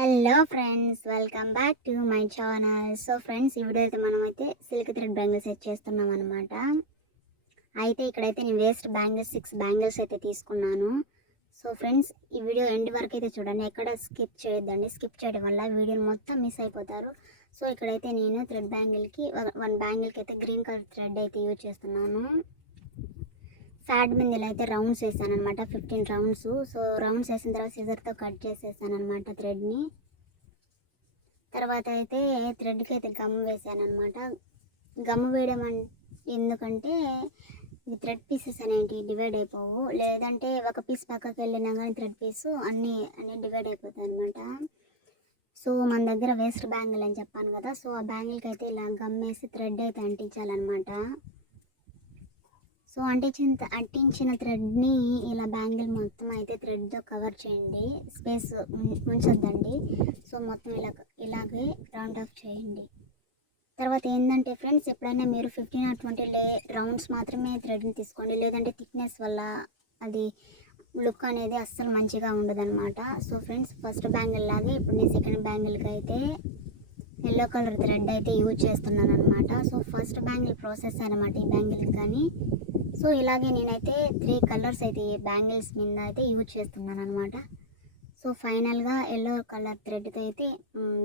Hello friends, welcome back to my channel. So friends, ఈ video అయితే మనమైతే silk thread bangles set చేస్తున్నాం అనమాట. అయితే ఇక్కడైతే నేను వేస్ట్ బ్యాంగిల్స్ 6 బ్యాంగిల్స్ అయితే తీసుకున్నాను. సో ఫ్రెండ్స్, ఈ వీడియో ఎండ్ వరకు అయితే చూడండి, ఎక్కడ స్కిప్ చేయొద్దండి. స్కిప్ చేయడం వల్ల వీడియోని మొత్తం మిస్ అయిపోతారు. సో ఇక్కడైతే నేను థ్రెడ్ బ్యాంగిల్కి 1 బ్యాంగిల్కి అయితే గ్రీన్ కలర్ థ్రెడ్ అయితే యూజ్ చేస్తున్నాను. ఫ్యాడ్ మీద ఇలా అయితే రౌండ్స్ వేసాను అనమాట, 15 రౌండ్స్. సో రౌండ్స్ వేసిన తర్వాత సిజర్తో కట్ చేసేసాను అనమాట థ్రెడ్ని. తర్వాత అయితే థ్రెడ్కి అయితే గమ్ వేసాను అనమాట. గమ్ వేయడం ఎందుకంటే ఈ థ్రెడ్ పీసెస్ అనేవి డివైడ్ అయిపోవు, లేదంటే ఒక పీస్ పక్కకి వెళ్ళినా కానీ థ్రెడ్ పీసు అన్నీ డివైడ్ అయిపోతాయి అనమాట. సో మన దగ్గర వేస్ట్ బ్యాంగిల్ అని చెప్పాను కదా, సో ఆ బ్యాంగిల్కి అయితే ఇలా గమ్ వేసి థ్రెడ్ అయితే అంటించాలన్నమాట. సో అంటించిన థ్రెడ్ని ఇలా బ్యాంగిల్ మొత్తం అయితే థ్రెడ్తో కవర్ చేయండి, స్పేస్ ఉంచొద్దండి. సో మొత్తం ఇలాగే రౌండ్ ఆఫ్ చేయండి. తర్వాత ఏంటంటే ఫ్రెండ్స్, ఎప్పుడైనా మీరు 15 or 20 రౌండ్స్ మాత్రమే థ్రెడ్ని తీసుకోండి, లేదంటే థిక్నెస్ వల్ల అది లుక్ అనేది అస్సలు మంచిగా ఉండదన్నమాట. సో ఫ్రెండ్స్, ఫస్ట్ బ్యాంగిల్ లాగే ఇప్పుడు నేను సెకండ్ బ్యాంగిల్కి అయితే ఎల్లో కలర్ థ్రెడ్ అయితే యూజ్ చేస్తున్నాను అనమాట. సో ఫస్ట్ బ్యాంగిల్ ప్రాసెస్ అనమాట ఈ బ్యాంగిల్కి కానీ. సో ఇలాగే నేనైతే 3 కలర్స్ అయితే ఈ బ్యాంగిల్స్ మీద అయితే యూజ్ చేస్తున్నాను అనమాట. సో ఫైనల్గా ఎల్లో కలర్ థ్రెడ్తో అయితే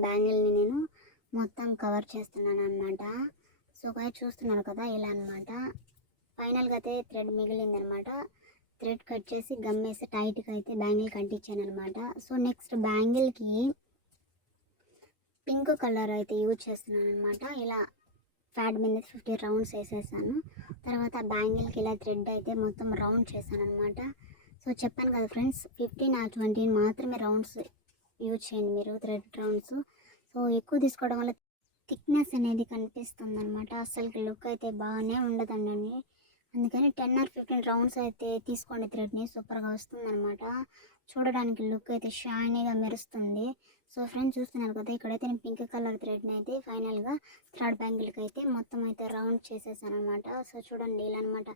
బ్యాంగిల్ని నేను మొత్తం కవర్ చేస్తున్నాను అనమాట. సో చూస్తున్నారు కదా, ఇలా అనమాట. ఫైనల్గా అయితే థ్రెడ్ మిగిలిందనమాట. థ్రెడ్ కట్ చేసి గమ్మేసి టైట్గా అయితే బ్యాంగిల్ కంటించాను అనమాట. సో నెక్స్ట్ బ్యాంగిల్కి పింక్ కలర్ అయితే యూజ్ చేస్తున్నాను అనమాట. ఇలా ఫ్యాడ్ మీద 50 రౌండ్స్ వేసేసాను. తర్వాత బ్యాంగిల్కి ఇలా థ్రెడ్ అయితే మొత్తం రౌండ్ చేశాను అనమాట. సో చెప్పాను కదా ఫ్రెండ్స్, 15 or 20 మాత్రమే రౌండ్స్ యూజ్ చేయండి మీరు, థ్రెడ్ రౌండ్స్. సో ఎక్కువ తీసుకోవడం వల్ల థిక్నెస్ అనేది కనిపిస్తుంది అనమాట, అసలు లుక్ అయితే బాగానే ఉండదండి. అందుకని 10 or 15 రౌండ్స్ అయితే తీసుకోండి థ్రెడ్ని, సూపర్గా వస్తుంది అనమాట. చూడడానికి లుక్ అయితే షైనీగా మెరుస్తుంది. సో ఫ్రెండ్స్, చూస్తున్నారు కదా, ఇక్కడైతే నేను పింక్ కలర్ థ్రెడ్ని అయితే ఫైనల్గా థర్డ్ బ్యాంగిల్కి అయితే మొత్తం అయితే రౌండ్ చేసేసాను అనమాట. సో చూడండి, ఇలా అనమాట,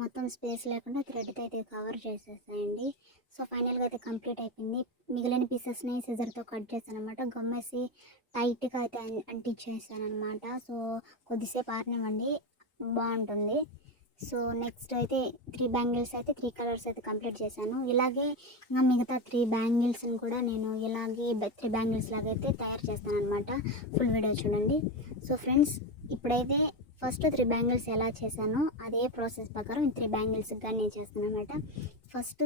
మొత్తం స్పేస్ లేకుండా థ్రెడ్తో అయితే కవర్ చేసేసాయండి. సో ఫైనల్గా అయితే కంప్లీట్ అయిపోయింది. మిగిలిన పీసెస్ని సిజర్తో కట్ చేశాను అనమాట, గమ్మేసి టైట్గా అయితే అంటించేసాను అనమాట. సో కొద్దిసేపు ఆరినివ్వండి, బాగుంటుంది. సో నెక్స్ట్ అయితే 3 బ్యాంగిల్స్ అయితే 3 కలర్స్ అయితే కంప్లీట్ చేశాను. ఇలాగే ఇంకా మిగతా 3 బ్యాంగిల్స్ని కూడా నేను ఇలాగే 3 బ్యాంగిల్స్ లాగా అయితే తయారు చేస్తాను అనమాట. ఫుల్ వీడియో చూడండి. సో ఫ్రెండ్స్, ఇప్పుడైతే ఫస్ట్ 3 బ్యాంగిల్స్ ఎలా చేశానో అదే ప్రాసెస్ ప్రకారం 3 బ్యాంగిల్స్ కానీ నేను చేస్తాను అనమాట. ఫస్ట్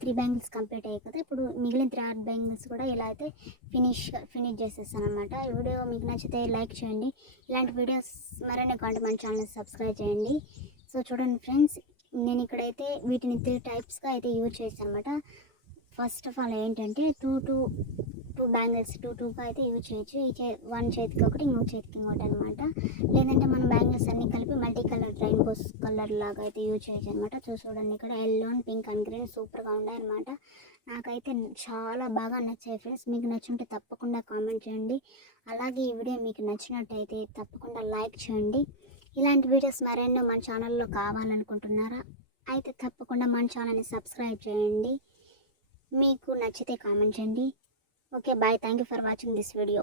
3 బ్యాంగిల్స్ కంప్లీట్ అయ్యాయి కదా, ఇప్పుడు మిగిలిన 3 బ్యాంగిల్స్ కూడా ఇలా అయితే ఫినిష్ చేసేస్తాను అనమాట. ఈ వీడియో మీకు నచ్చితే లైక్ చేయండి. ఇలాంటి వీడియోస్ మరిన్ని కావాలంటే మన ఛానల్ సబ్స్క్రైబ్ చేయండి. సో చూడండి ఫ్రెండ్స్, నేను ఇక్కడైతే వీటిని 3 టైప్స్గా అయితే యూజ్ చేస్తాను అనమాట. ఫస్ట్ ఆఫ్ ఆల్ ఏంటంటే టూ బ్యాంగిల్స్ 2గా అయితే యూజ్ చేయొచ్చు. వన్ చేతికి ఒకటి, ఇంకో చేతికి ఇంకోటి అనమాట. లేదంటే మనం బ్యాంగిల్స్ అన్నీ కలిపి మల్టీ కలర్ రెయిన్బోస్ కలర్ లాగా అయితే యూజ్ చేయొచ్చు అనమాట. చూడండి, ఇక్కడ yellow and pink and green సూపర్గా ఉన్నాయి అనమాట. నాకైతే చాలా బాగా నచ్చాయి ఫ్రెండ్స్. మీకు నచ్చుంటే తప్పకుండా కామెంట్ చేయండి. అలాగే ఈ వీడియో మీకు నచ్చినట్టయితే తప్పకుండా లైక్ చేయండి. ఇలాంటి వీడియోస్ మరెన్నో మన ఛానల్లో కావాలనుకుంటున్నారా? అయితే తప్పకుండా మన ఛానల్ని సబ్స్క్రైబ్ చేయండి. మీకు నచ్చితే కామెంట్ చేయండి. Okay, bye. Thank you for watching this video.